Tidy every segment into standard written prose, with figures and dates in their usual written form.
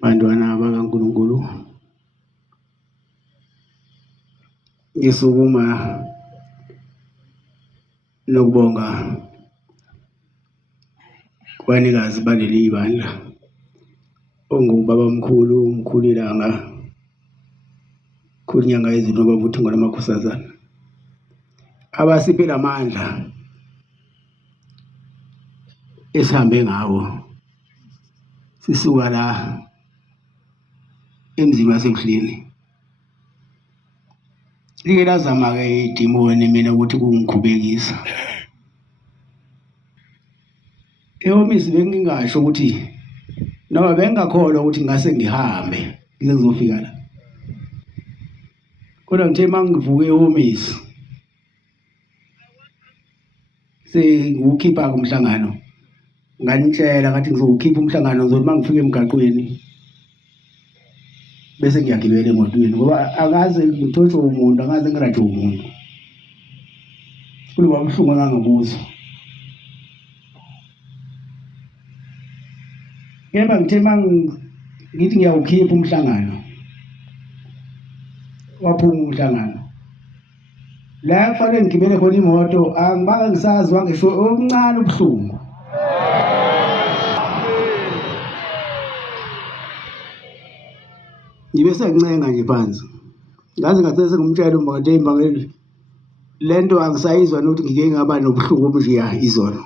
Bantwana bakaNkulunkulu, ngisukuma nokubonga kubanikazi baleli bandla ongubaba omkhulu, umkhulu ilanga, khulu inyanga yezulu nobabuthi ngolamakhosazana abasiphe lamandla esihambe ngawo sisuka la emzini wasebuhleni. Like lazama-ke idimoni mina ukuthi kungikhubekisa. Ehomisi bengingasho ukuthi noma bengingakholwa ukuthi ngase ngihambe ngize ngizofika la, kodwa ngithe uma ngivuke ehomisi sengiwukhipha-ke umhlangano, nganitshela ngathi ngizowukhipha umhlangano ngizothi uma ngifika emgaqweni bese ngiyagibela emotweni ngoba angaze ngithoshwe umuntu, angaze ngirajwe umuntu. Kuloba buhlungu engangibuzwa. Kepha ngithe uma ngithi ngiyawukhipha umhlangano, waphuma umhlangano la kufanele ngigibele khona imoto, angibanga ngisazi wangisho omncane ubuhlungu. Ngibe sengincenga nje phansi, ngaze ngathi sengimtshela uMbakade imbangeli lento angisayizwa nokuthi ngike ngaba nobuhlungu obunjeya izolo.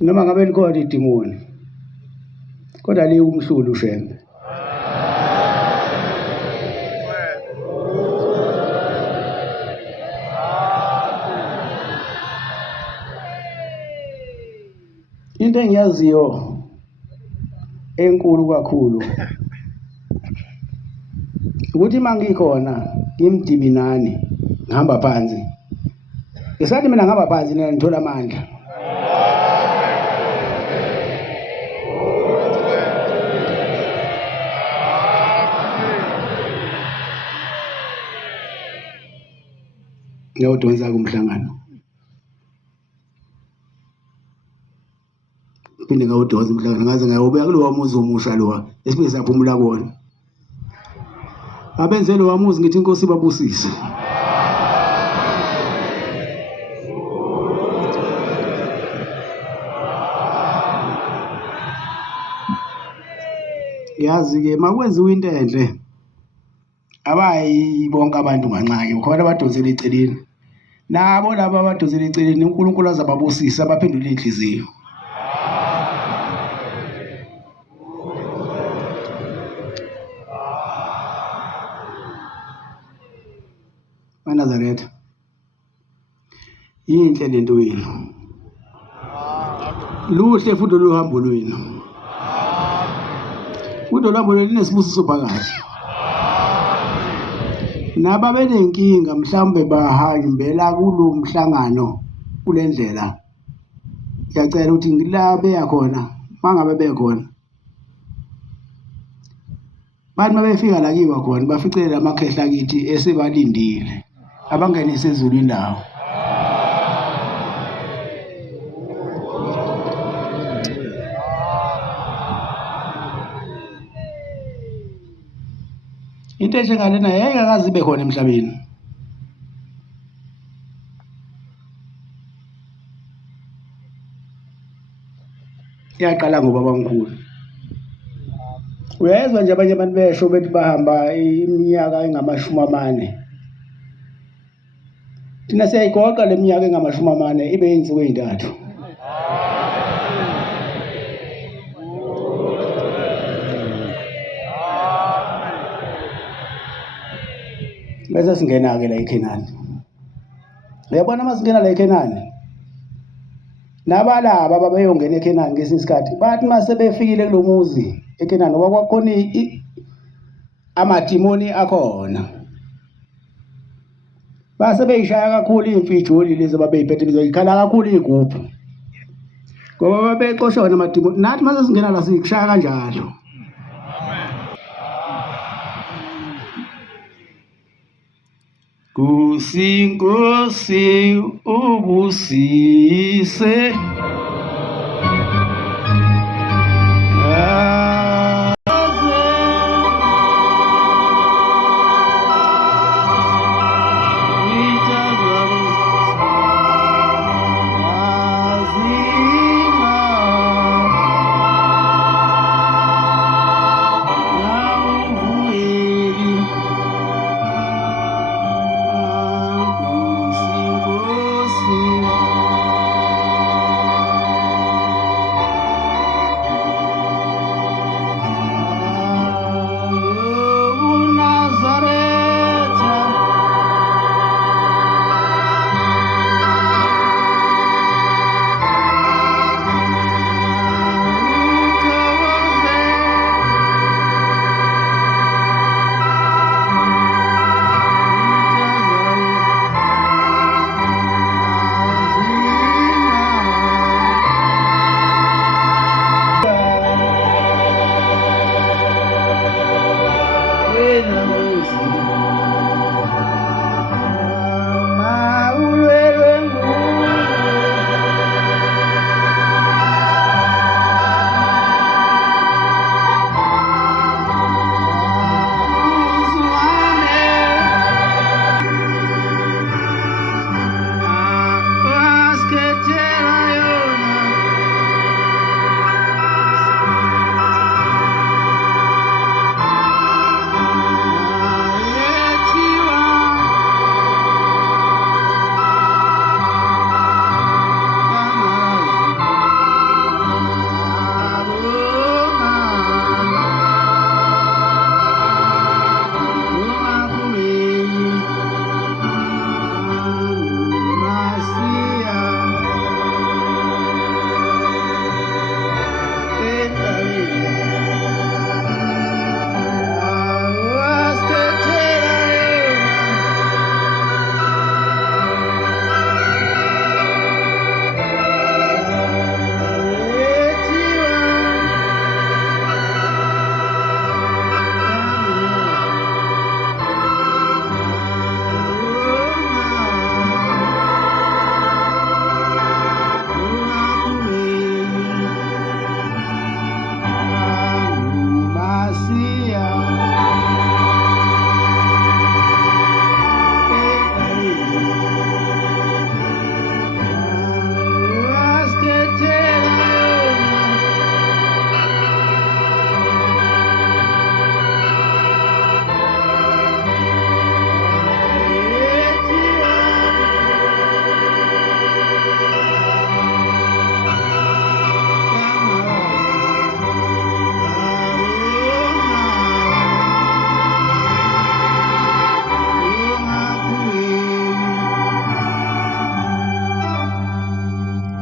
Noma ngabe likhona idimoni kodwa liye umhluli ushembe. Into engiyaziyo enkulu kakhulu ukuthi uma ngikhona ngimdibi nani ngihamba phansi, ngesathi mina ngihamba phansi nina nithola amandla. Ngiyawudonsa kumhlangano, phinde ngawudonsa umhlangano, ngaze ngayobeka kulowa muzi omusha lowa esibe saphumula kuwona. Abenze lowa muzi ngithi inkosi ibabusise. Yazi-ke makwenziwa into enhle abayi bonke abantu ngancanye, khona abadonsela eceleni, nabo laba abadonsela eceleni uNkulunkulu azababusisa abaphendule inhliziyo. Nazaretha yinhle lento yenu, luhle futhi oluhambo lwenu, futhi oluhambo lwenu linesibusiso phakathi. Naba benenkinga mhlawumbe bahambela kulo mhlangano kule ndlela, ngiyacela ukuthi ngila beya khona mangabe bekhona bantu mabefika la kiwa khona baficele lamakhehla kithi esebalindile abangenise ezulu indawo. Into enjengalena yayingakaze ibe khona emhlabeni. Yaqala ngobaba omkhulu. Uyezwa nje abanye abantu besho bethi bahamba iminyaka engama-40. Thina siyayigoqa le minyaka engama-40 ibe yinsuku ey'ntathu. Bese singena-ke la eKhenani. Uyabona uma singena la eKhenani, nabalaba ababeyongena eKhenani ngesinye isikhathi bathi uma sebefikile kulo muzi eKhenani ngoba kwakhona amadimoni akhona. Base beyishaya kakhulu imfijoli lezi babeyiphethe bezoyikhala kakhulu iguphu. Ngoba babexoshwa wona amadimoni. Nathi mase singena la sikushaya kanjalo. Kusinkosi ubusise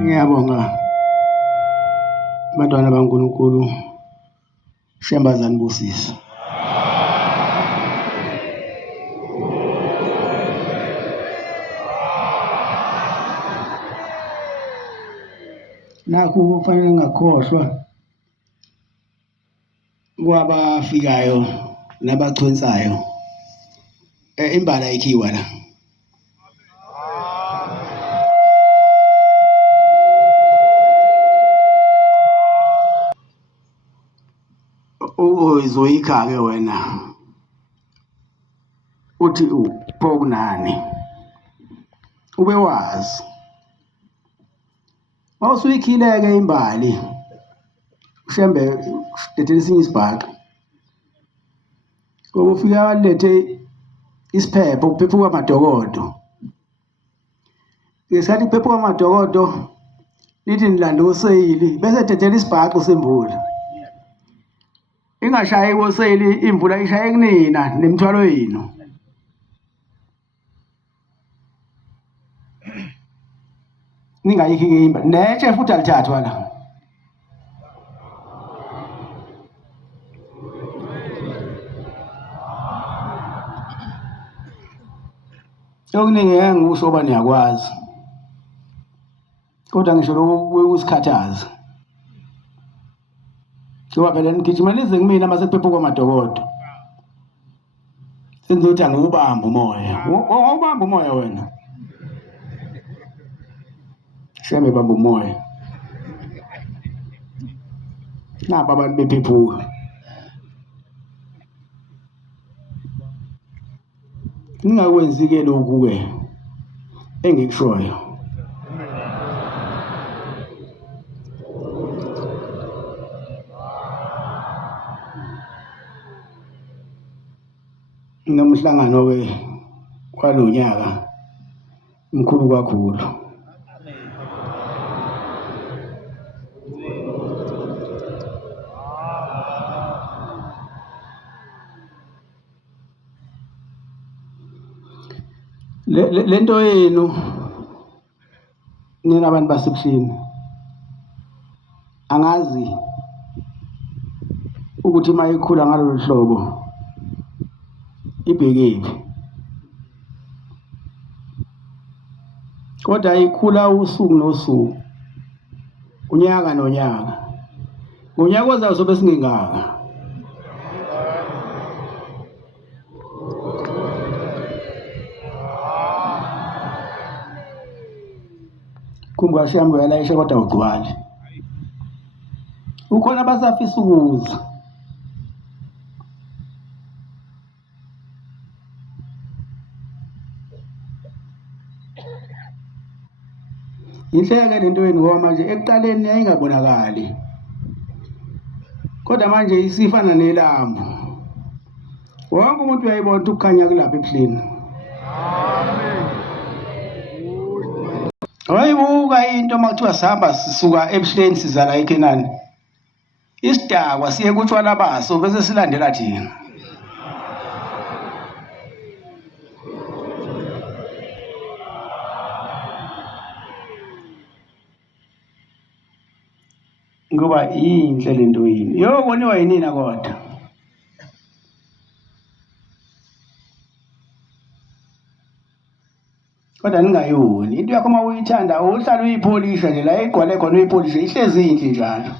ngiyabonga bantwana baNkulunkulu Shembazani Busiso. Nakho kufanele ngakhohlwa kwabafikayo nabachwensayo imbala ikhiwa la. Uzoyikha ke wena uthi upho kunani ube wazi mawusuyikhileke imbali ushembe lethele isinye isibhaqa ukufika walethe isiphepho ukuphephuka amadokodo ngesikhathi kuphephuka amadokodo lithi nilanda oseyili bese thethela isibhaqa sembula ingashayi koseyili imvula ishaye kunina nemthwalo yenu. Ningayikhi ke imba netshe futhi alithathwa la. okuningi ngeke ngikusho ngoba niyakwazi, kodwa ngisho lokhu kusikhathaza ngoba phela nigijima nize kumina mase kuphepha kwamadokodo senzothi angiwubamba umoya. Wawubamba umoya wena? Shame bamba umoya. Napa abantu bephephuka. Ningakwenzi-ke lokhu-ke engikushoyo. Nomhlangano-ke kwalonyaka mkhulu kakhulu. Lento yenu nina abantu basebuhlini angazi ukuthi mayikhula ngalolu hlobo ibhekile, kodwa ikhula usuku nosuku, unyaka nonyaka. Ngonyaka ozayo sobe singengaka. Kumbashe yami uyalayisha kodwa ugcwale. Ukhona abasafisa ukuza. Inhleke lento yenu ngoba manje ekuqaleni yayingabonakali, kodwa manje isifana nelambu. Wonke umuntu uyayibona ukuthi ukukhanya kulapha ebuhleni. Wayibuka into makuthiwa sihamba sisuka ebuhleni siza la eKenani, isidakwa siye kutshwala baso bese silandela thina. Ngoba inhle lento yini yoboniwa yinina kodwa. Kodwa ningayoni into yakho uma uyithanda uhlala uyipholisha nje la igqwale khona uyipholisha ihlezi inhle njalo.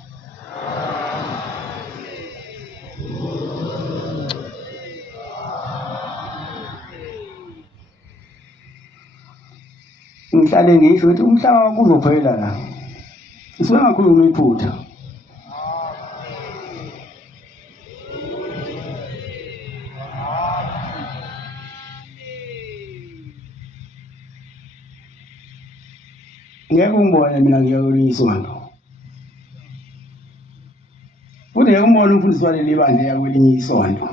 Ngihlale ngisho ukuthi umhlaba wakho uzophela la. Ngisuke ngakhuluma iphutha. Ngeke ungibone mina ngiya kwelinye isonto. Futhi ngeke umbone umfundisi waleli bandla eya kwelinye isonto.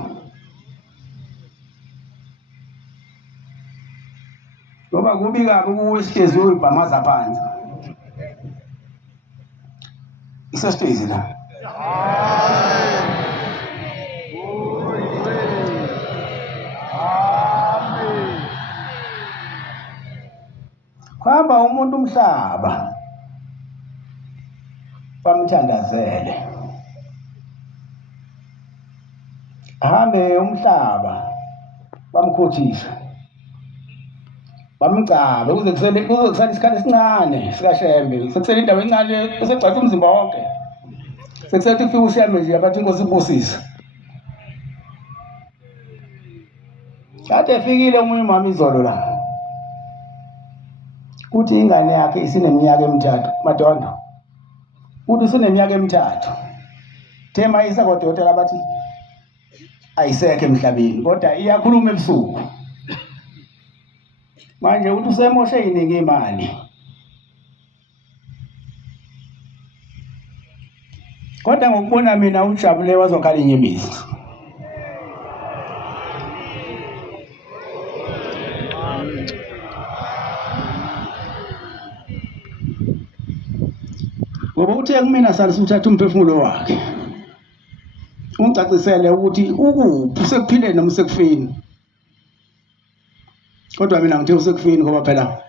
Ngoba kubi kabi ukuwesihlezi uyibhamaza phansi. Isesitezi la. Hamba umuntu umhlaba bamthandazele, ahambe umhlaba bamkhothisa, bamgcabe kuze kusale isikhathi esincane sikaShembe, sekusele indawo encane usegcwala umzimba wonke, sekusethi kufika uShembe nje abathi inkosi ibusisa. Kade efikile omunye umama izolo la, uthi ingane yakhe isineminyaka emithathu, Madondo uthi usuneminyaka emithathu, thema isa kodokotela bathi ayisekho emhlabeni kodwa iyakhuluma ebusuku. Manje uthi usemoshe iningi imali, kodwa ngokubona mina ujabule wazokhala inyembezi. Ngoba uthe kumina salisa uthatha umphefumulo wakhe, ungicacisele ukuthi ukuphi usekuphileni noma usekufeni. Kodwa mina ngithe usekufeni ngoba phela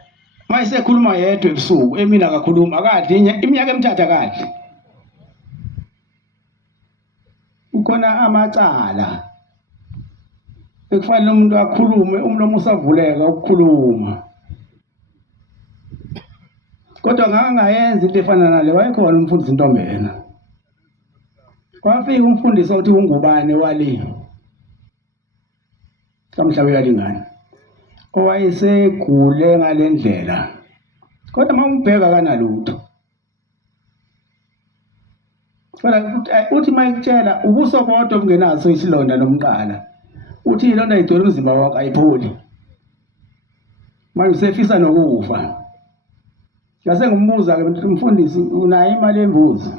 mayisekhuluma yedwa ebusuku emina akakhuluma akadli iminyaka emithathu akadli. Ukhona amacala ekufanele umuntu akhulume umlomo usavuleka ukukhuluma kodwa ngangayenza into efana nale wayekhona umfundisi Ntombela kwafika umfundisi othi ungubane wali kamhlabe yalingana owayesegule ngalendlela kodwa mawumbheka kanalutho kodwa uthi mayikutshela ubuso bodwa obungenaso isilonda nomqala uthi ilonda igcwele umzimba wonke ayipholi manje usefisa nokufa ngase ngimbuza ke umfundisi unayo imali yembuzi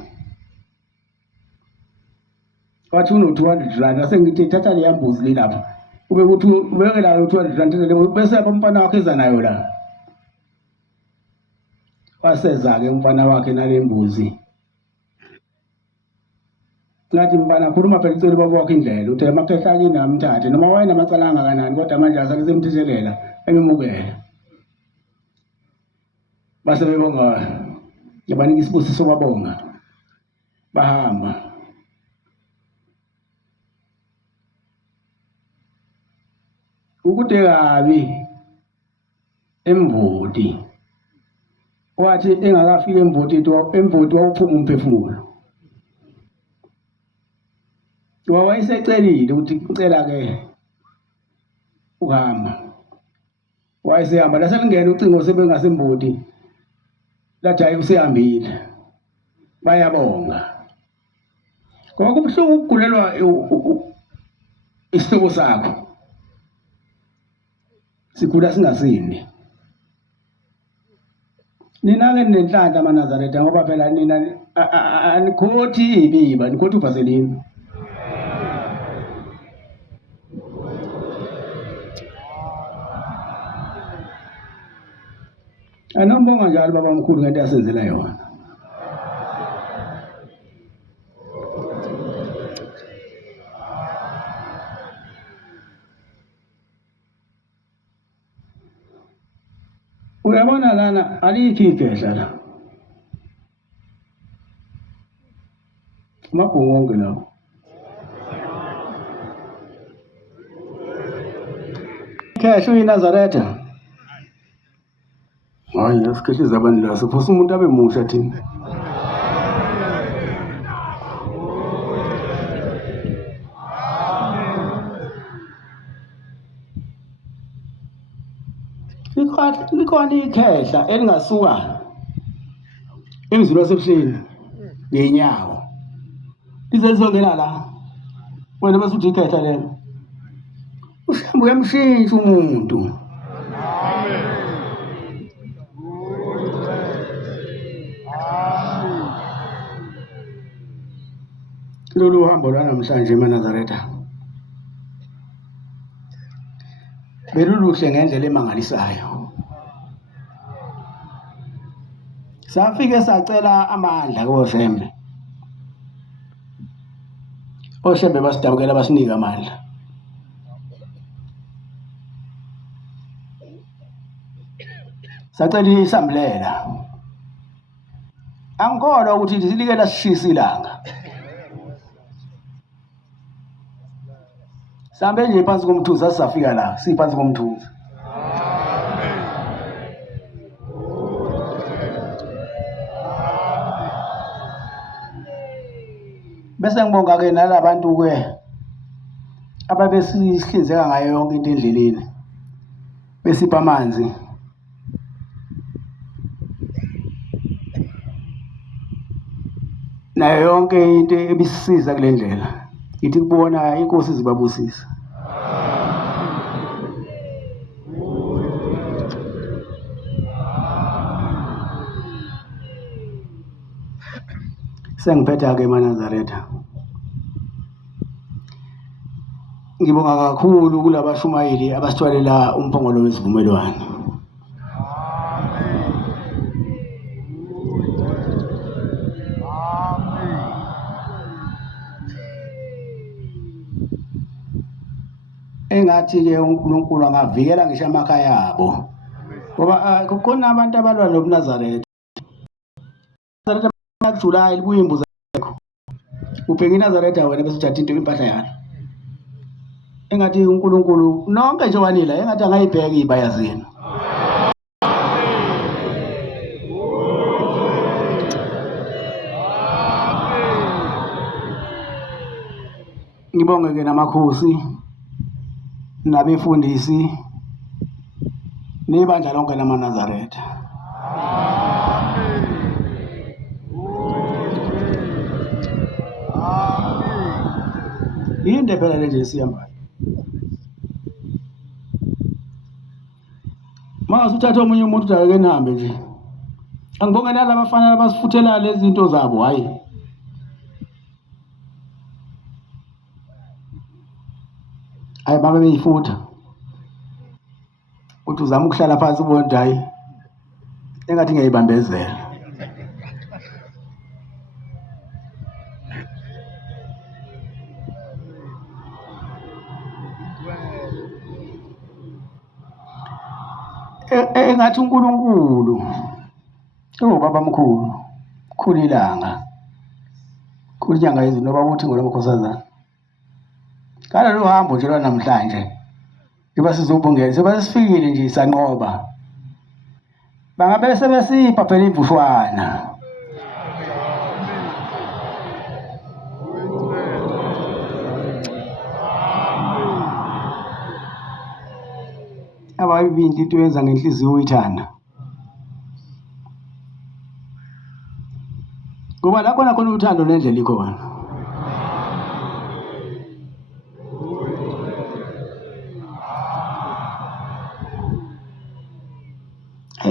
wathi uno 200 rand ngase ngithi thatha le yambuzi le lapha ube kuthi ubeke la 200 rand bese abamfana wakhe eza nayo la waseza ke umfana wakhe nale mbuzi ngathi mfana khuluma phela icela baba wakhe indlela uthe makhehla kini namthathe noma wayenamacalanga kanani kodwa manje asakusemthethelela engimukela base bebonga yabanika isibusiso babonga bahamba ukude kabi emvoti wathi engakafika emvoti wawuphuma umphefumulo wayesecelile ukuthi ucela ke uhamba wayesehamba laselingena ucingo sebengasemboti lathi hayi usehambile bayabonga ngoba kubuhlungu ukugulelwa isihlobo sakho sigula singasindi nina ke nenhlanhla amaNazaretha ngoba phela nina anikhothi ibiba nikhothi uvaselini anombonga njalo baba mkhulu ngento yasenzela yona uyabona lana alikho igedla la amabhungu wonke lawo khehla uyiNazaretha hayi yasikhehleza abantu la siphosa umuntu abe musha thina likhona ikhehla elingasuka emzini wasebuhleni ngenyawo lize lizongena la wena bese uthi ikhehla lelo ushambe uyamshintsha umuntu lolu hambo lwanamhlanje eManazaretha beluluhle ngendlela emangalisayo safike sacela amandla koShembe oShembe basidabukela basinika amandla sacela isambulela angikholwa ukuthi silike lasishisa ilanga sambe nje phansi komthuzi asafika la siphansi komthuzi bese ngibonga ke nalabantu ke ababesihlinzeka ngayo yonke into endleleni besipha amanzi nayo yonke into ebisisiza kule ndlela ithi kubona inkosi zibabusisa sengiphetha ke eManazaretha ngibonga kakhulu kulabashumayeli abasithwalela umphongolo wesivumelwano engathi ke uNkulunkulu angavikela ngisho amakhaya abo ngoba kukhona abantu abalwa nobuNazaretha July libuye imbuzi yakho ubheka iNazaretha wena bese uthatha into impahla yakho engathi uNkulunkulu nonke nje wanila engathi angayibheka izibaya zenu. Ngibonge ke namakhosi nabefundisi nebandla lonke lamaNazaretha. Yinde phela le nje sihambayo. Mase uthatha omunye umuntu ake nihambe nje. Angibonge nalabo bafana abasifuthela lezi zinto zabo hayi. Hayi babe beyifutha. Uthi uzama ukuhlala phansi ubone hayi. Engathi ngiyayibambezela. Engathi uNkulunkulu ungubaba omkhulu, khulu ilanga, khulu inyanga yezulu noba uthi ngolamakhosazana. Kana lo hambo nje namhlanje njengoba sizobongela seba sifikile nje sanqoba bangabe sebesipha phela imvushwana. Abayibindi into yenza ngenhliziyo uyithanda ngoba lapho nakhona uthando nendlela ikhona.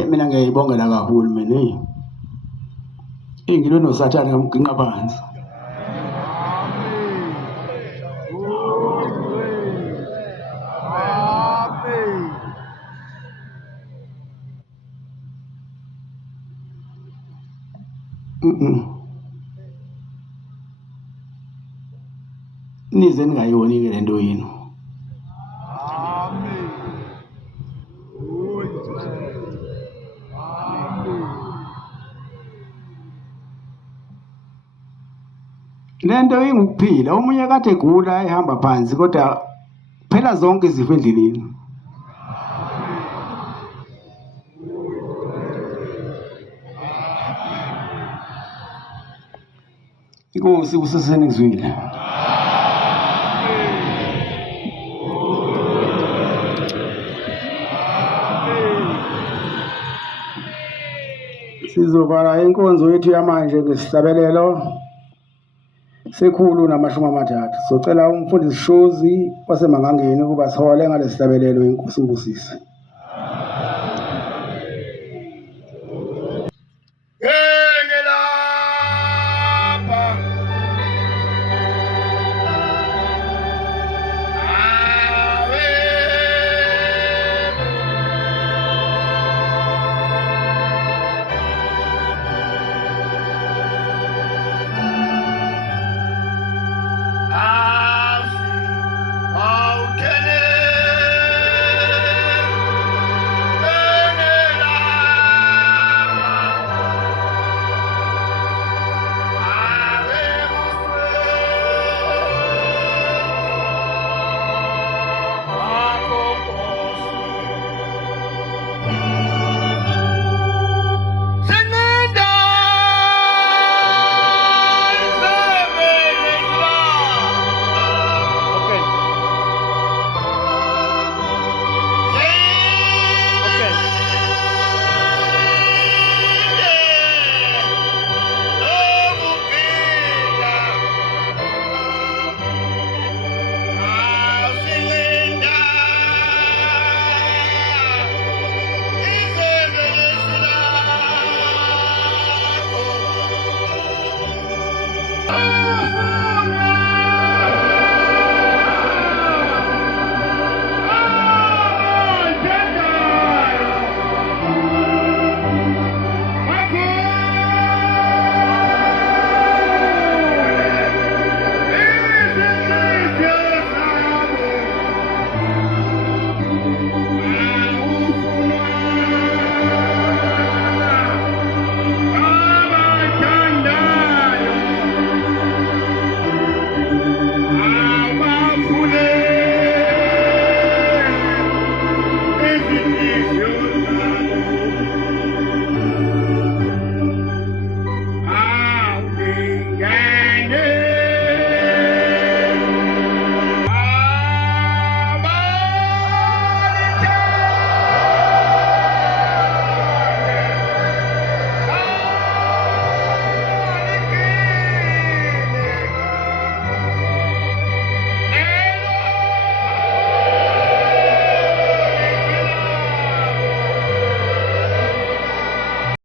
Mina ngiyayibongela kakhulu mina ingilo noSathane ngamginqa phansi. Nize ningayoni ke lento yini. Lento ingukuphila omunye kade egula ehamba phansi kodwa phela zonke izifo endleleni. Inkosi kusesenizwile. Sizovala inkonzo yethu yamanje ngesihlabelelo sekhulu namashumi amathathu. Socela umfundisi Shozi waseMangangeni ukuba sihole ngalesihlabelelo. Inkosi imbusise.